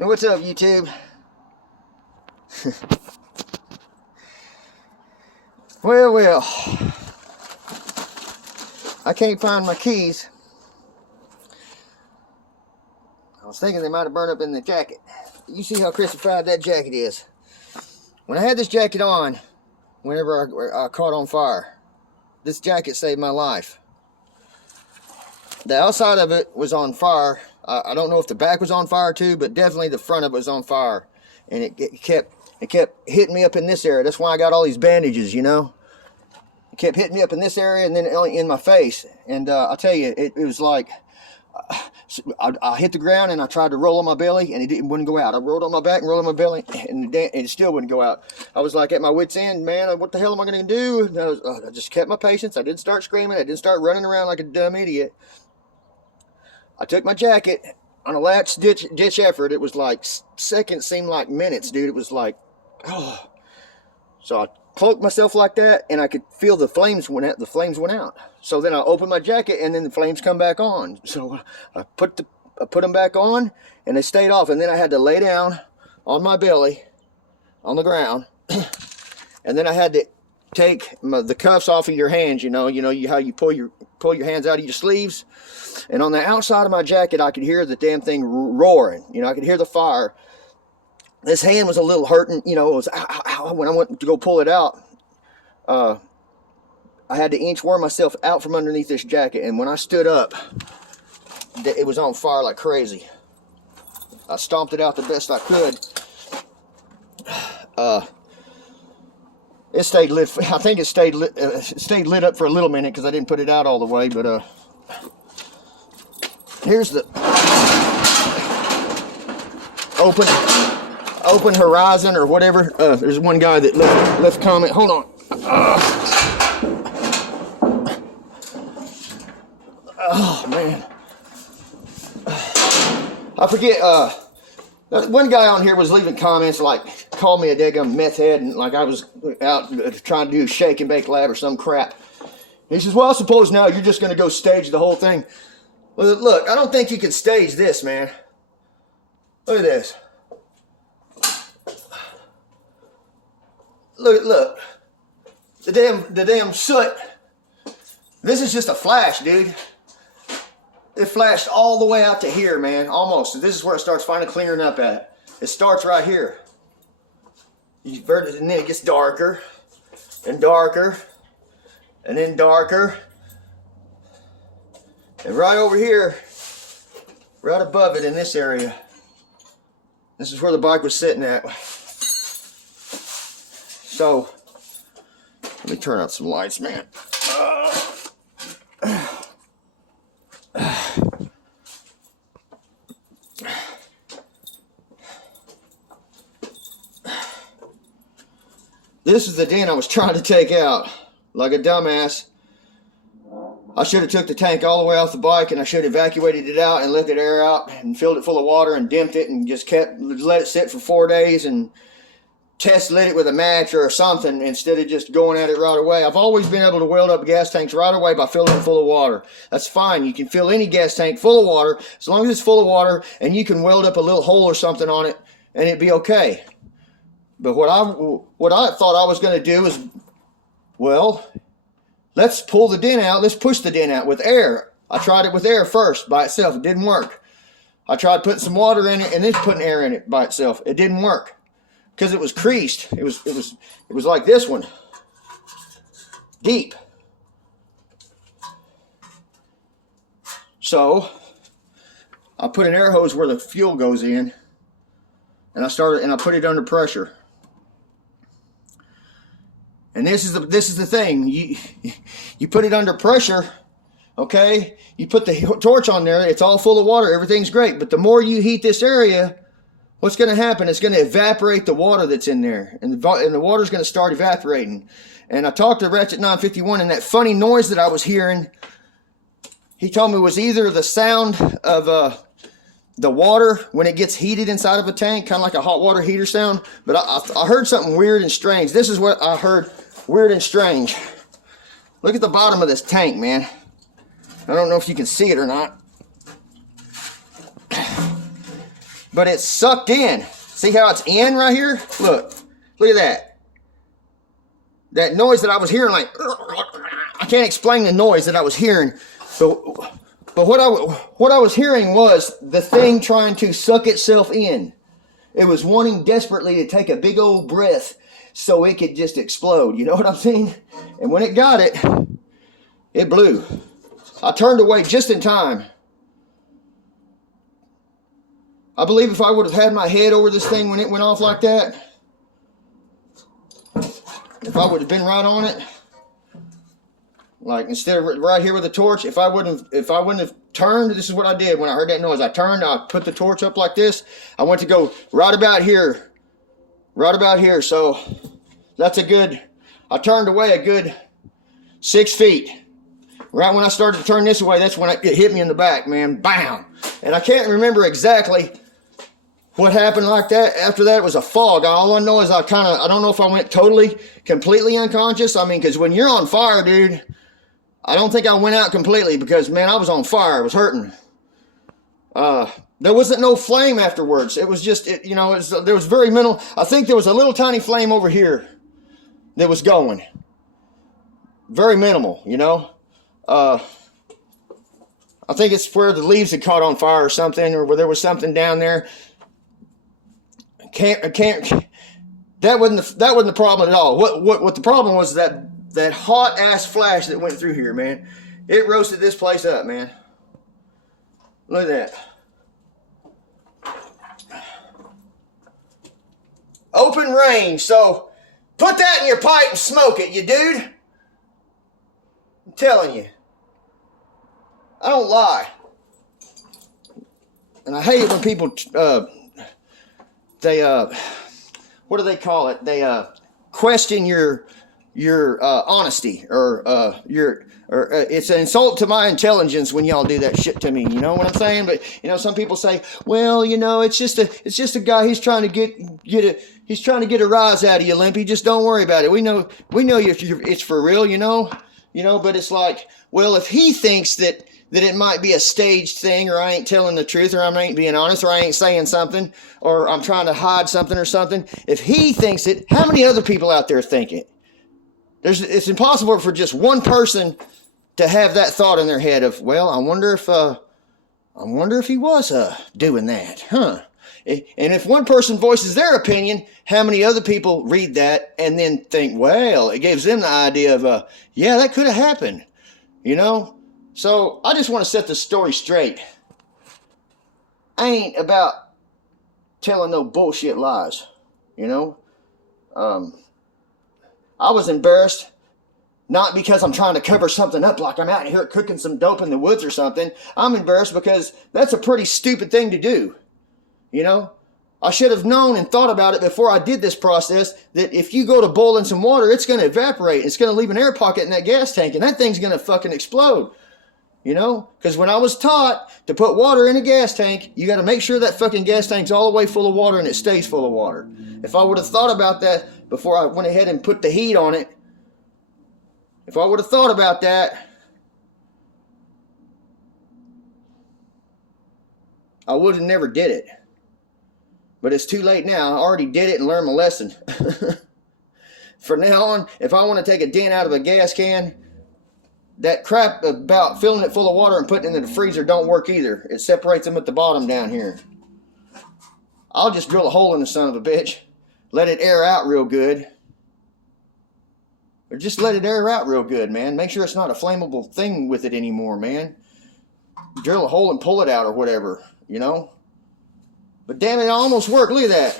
What's up, YouTube? Well, I can't find my keys. I was thinking they might have burned up in the jacket. You see how crispified that jacket is. When I had this jacket on, whenever I caught on fire, this jacket saved my life. The outside of it was on fire. I don't know if the back was on fire too, but definitely the front of it was on fire. And it kept hitting me up in this area. That's why I got all these bandages, you know. It kept hitting me up in this area and then in my face. And I'll tell you, it was like, I hit the ground and I tried to roll on my belly and it wouldn't go out. I rolled on my back and rolled on my belly and it still wouldn't go out. I was like at my wit's end, man, what the hell am I going to do? And I just kept my patience. I didn't start screaming. I didn't start running around like a dumb idiot. I took my jacket on a last ditch effort. It was like seconds seemed like minutes, dude. It was like, oh. So I cloaked myself like that, and I could feel the flames went out. The flames went out. So then I opened my jacket, and then the flames come back on. So I put them back on, and they stayed off. And then I had to lay down on my belly on the ground, and then I had to take the cuffs off of your hands. You know how you pull your hands out of your sleeves. And on the outside of my jacket, I could hear the damn thing roaring. You know, I could hear the fire. This hand was a little hurting. You know, it was ow, ow. When I went to go pull it out, I had to inchworm myself out from underneath this jacket. And when I stood up, it was on fire like crazy. I stomped it out the best I could. It stayed lit. I think it stayed lit up for a little minute because I didn't put it out all the way. But here's the open horizon or whatever. There's one guy that left a comment. Hold on. Oh man, I forget. One guy on here was leaving comments like, called me a daggum meth head, and like I was out trying to do a shake and bake lab or some crap. He says, well, I suppose now you're just going to go stage the whole thing. Well, look, I don't think you can stage this, man. Look at this. Look. The damn soot. This is just a flash, dude. It flashed all the way out to here, man. Almost. This is where it starts finally clearing up at. It starts right here. You burn it, and then it gets darker and darker and then darker. And right over here, right above it in this area, this is where the bike was sitting at. So, let me turn out some lights, man. This is the den I was trying to take out, like a dumbass. I should have took the tank all the way off the bike and I should have evacuated it out and let it air out and filled it full of water and dimped it and just let it sit for 4 days and test lit it with a match or something instead of just going at it right away. I've always been able to weld up gas tanks right away by filling them full of water. That's fine. You can fill any gas tank full of water as long as it's full of water and you can weld up a little hole or something on it and it'd be okay. But what I thought I was going to do is, well, let's pull the dent out. Let's push the dent out with air. I tried it with air first by itself. It didn't work. I tried putting some water in it and then putting air in it by itself. It didn't work because it was creased. It was like this one, deep. So I put an air hose where the fuel goes in, and I put it under pressure. And this is the thing. You put it under pressure, okay? You put the torch on there. It's all full of water. Everything's great. But the more you heat this area, what's going to happen? It's going to evaporate the water that's in there, and the water's going to start evaporating. And I talked to Ratchet 951, and that funny noise that I was hearing, he told me was either the sound of the water when it gets heated inside of a tank, kind of like a hot water heater sound. But I heard something weird and strange. This is what I heard weird and strange. Look at the bottom of this tank, man. I don't know if you can see it or not. but it's sucked in. See how it's in right here? Look at that. That noise that I was hearing, like, I can't explain the noise that I was hearing, but what I was hearing was the thing trying to suck itself in. It was wanting desperately to take a big old breath so it could just explode. You know what I'm saying? And when it got it, it blew. I turned away just in time. I believe if I would have had my head over this thing when it went off like that, if I would have been right on it, like instead of right here with the torch, if I wouldn't have turned, this is what I did when I heard that noise. I turned, I put the torch up like this. I went to go right about here. So that's a good, I turned away a good 6 feet. Right when I started to turn this way, that's when it hit me in the back, man. Bam! And I can't remember exactly what happened like that. After that, it was a fog. All I know is I don't know if I went completely unconscious. I mean, because when you're on fire, dude, I don't think I went out completely because, man, I was on fire. It was hurting. There wasn't no flame afterwards. It was just, there was very minimal. I think there was a little tiny flame over here that was going. Very minimal, I think it's where the leaves had caught on fire or something, or where there was something down there. That wasn't the problem at all. What the problem was, that hot ass flash that went through here, man. It roasted this place up, man. Look at that. Open range. So put that in your pipe and smoke it, you dude. I'm telling you. I don't lie. And I hate it when people what do they call it? They question your honesty, or it's an insult to my intelligence when y'all do that shit to me. You know what I'm saying? But some people say, well, it's just a guy. He's trying to get a rise out of you, Limpy. Just don't worry about it. We know it's for real. But it's like, well, if he thinks that it might be a staged thing, or I ain't telling the truth, or I ain't being honest, or I ain't saying something, or I'm trying to hide something or something. If he thinks it, how many other people out there think it? It's impossible for just one person to have that thought in their head of, well, I wonder if he was doing that, huh? And if one person voices their opinion, how many other people read that and then think, well, it gives them the idea of, yeah, that could have happened, So I just want to set the story straight. I ain't about telling no bullshit lies, I was embarrassed, not because I'm trying to cover something up like I'm out here cooking some dope in the woods or something. I'm embarrassed because that's a pretty stupid thing to do, I should have known and thought about it before I did this process, that if you go to boiling some water, it's going to evaporate. It's going to leave an air pocket in that gas tank, and that thing's going to fucking explode. Because when I was taught to put water in a gas tank, you got to make sure that fucking gas tank's all the way full of water and it stays full of water. If I would have thought about that before I went ahead and put the heat on it, if I would have thought about that, I would have never did it. But it's too late now. I already did it and learned my lesson. From now on, if I want to take a dent out of a gas can, that crap about filling it full of water and putting it in the freezer don't work either. It separates them at the bottom down here. I'll just drill a hole in the son of a bitch. Let it air out real good. Or just let it air out real good, man. Make sure it's not a flammable thing with it anymore, man. Drill a hole and pull it out or whatever, But damn it, it almost worked. Look at that.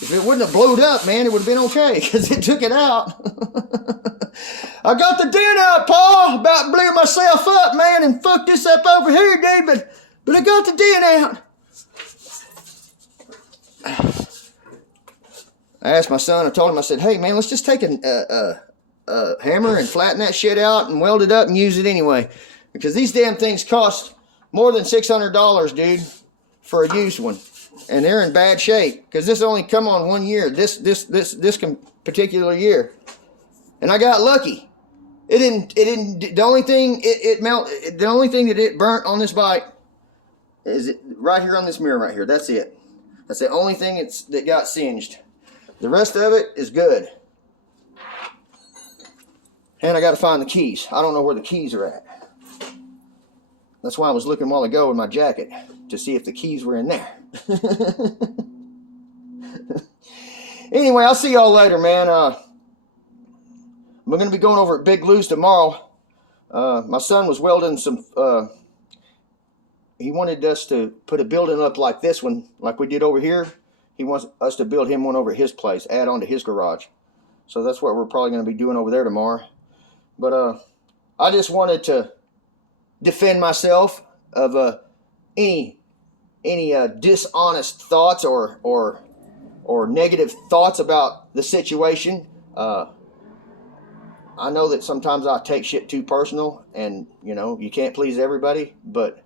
If it wouldn't have blowed up, man, it would have been okay, because it took it out. I got the dent out, Pa. About blew myself up, man, and fucked this up over here, dude, but I got the dent out. I asked my son, I told him, I said, hey, man, let's just take a hammer and flatten that shit out and weld it up and use it anyway. Because these damn things cost more than $600, dude, for a used one. And they're in bad shape, because this only come on 1 year, this particular year. And I got lucky. The only thing that it burnt on this bike is it right here on this mirror right here. That's it. That's the only thing that got singed. The rest of it is good. And I got to find the keys. I don't know where the keys are at. That's why I was looking a while ago in my jacket to see if the keys were in there. Anyway, I'll see y'all later, man. We're going to be going over at Big Lou's tomorrow. My son was welding some... he wanted us to put a building up like this one, like we did over here. He wants us to build him one over his place, add on to his garage. So that's what we're probably going to be doing over there tomorrow. But I just wanted to defend myself of any dishonest thoughts or negative thoughts about the situation. I know that sometimes I take shit too personal, and you know, you can't please everybody, but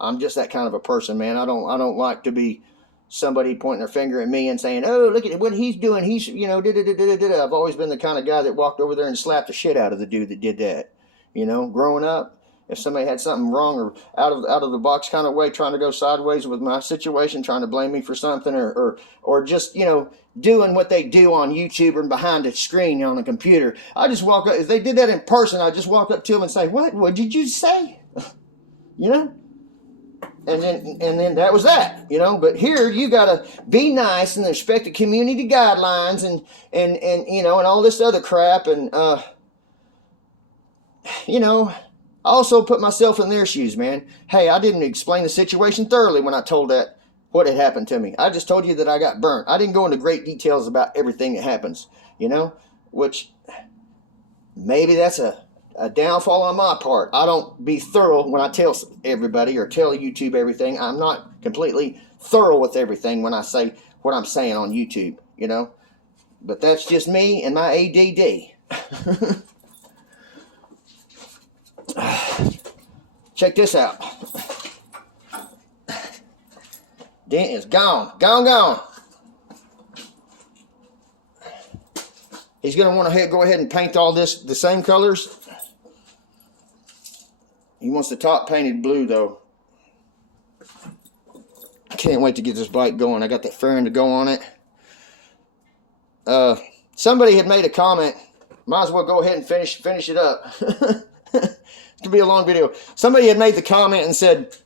I'm just that kind of a person, man. I don't like to be somebody pointing their finger at me and saying, "Oh, look at what he's doing. He's, you know, da-da-da-da-da-da." I've always been the kind of guy that walked over there and slapped the shit out of the dude that did that. You know, growing up, if somebody had something wrong or out of the box kind of way, trying to go sideways with my situation, trying to blame me for something, or just, you know, doing what they do on YouTube or behind a screen on a computer, I just walk up. If they did that in person, I just walk up to them and say, "What did you say?" You know. And then that was that, you know. But here you gotta be nice and respect the community guidelines and you know, and all this other crap. And you know, I also put myself in their shoes, man. Hey, I didn't explain the situation thoroughly when I told that what had happened to me. I just told you that I got burnt. I didn't go into great details about everything that happens, you know, which maybe that's a downfall on my part. I don't be thorough when I tell everybody or tell YouTube everything. I'm not completely thorough with everything when I say what I'm saying on YouTube, you know. But that's just me and my ADD. Check this out. Dent is gone. Gone. He's going to want to go ahead and paint all this the same colors. He wants the top painted blue, though. I can't wait to get this bike going. I got that fairing to go on it. Somebody had made a comment. Might as well go ahead and finish it up. It's going to be a long video. Somebody had made the comment and said,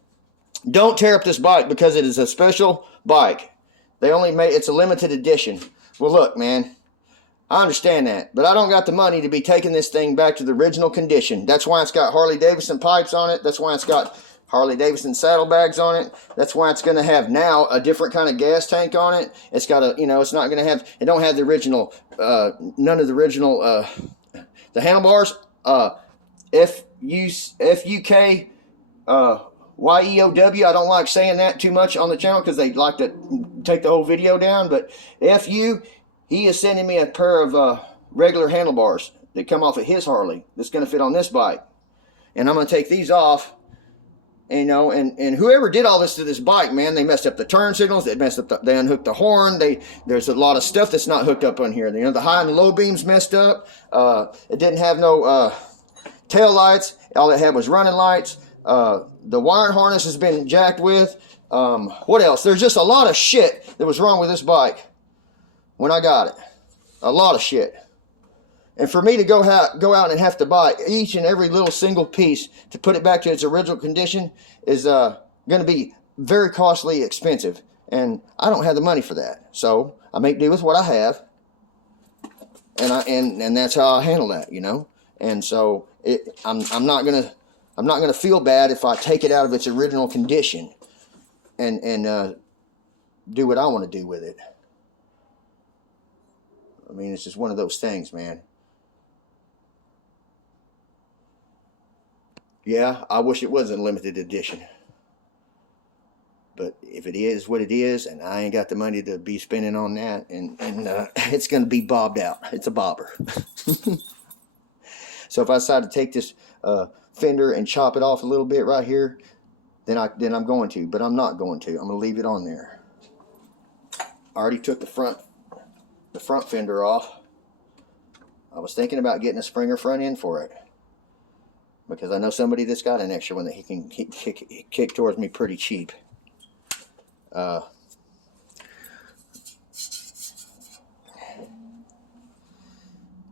"Don't tear up this bike because it is a special bike. It's a limited edition." Well, look, man. I understand that, but I don't got the money to be taking this thing back to the original condition. That's why it's got Harley-Davidson pipes on it. That's why it's got Harley-Davidson saddlebags on it. That's why it's going to have now a different kind of gas tank on it. It's got a, you know, it's not going to have, it don't have the original, none of the original, the handlebars, F-U-K, Y-E-O-W. I don't like saying that too much on the channel because they like to take the whole video down, but F-U, he is sending me a pair of regular handlebars that come off of his Harley that's going to fit on this bike. And I'm going to take these off. And, you know, and whoever did all this to this bike, man, they messed up the turn signals. They messed up they unhooked the horn. There's a lot of stuff that's not hooked up on here. You know, the high and low beams messed up. It didn't have no tail lights. All it had was running lights. The wiring harness has been jacked with. What else? There's just a lot of shit that was wrong with this bike when I got it. A lot of shit. And for me to go out and have to buy each and every little single piece to put it back to its original condition is going to be very costly, expensive. And I don't have the money for that. So I make do with what I have. And that's how I handle that, you know. And so I'm not gonna feel bad if I take it out of its original condition and do what I want to do with it. I mean, it's just one of those things, man. Yeah, I wish it wasn't a limited edition. But if it is what it is, and I ain't got the money to be spending on that, and it's going to be bobbed out. It's a bobber. So if I decide to take this fender and chop it off a little bit right here, then I'm going to. But I'm not going to. I'm going to leave it on there. I already took the front fender off. I was thinking about getting a Springer front end for it. because I know somebody that's got an extra one that he can kick towards me pretty cheap.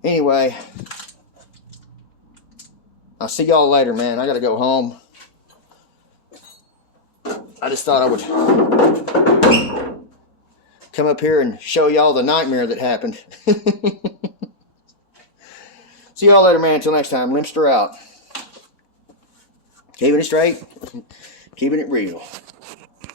Anyway, I'll see y'all later, man. I gotta go home. I just thought I would come up here and show y'all the nightmare that happened. See y'all later, man. Until next time, Limpster out. Keeping it straight, keeping it real.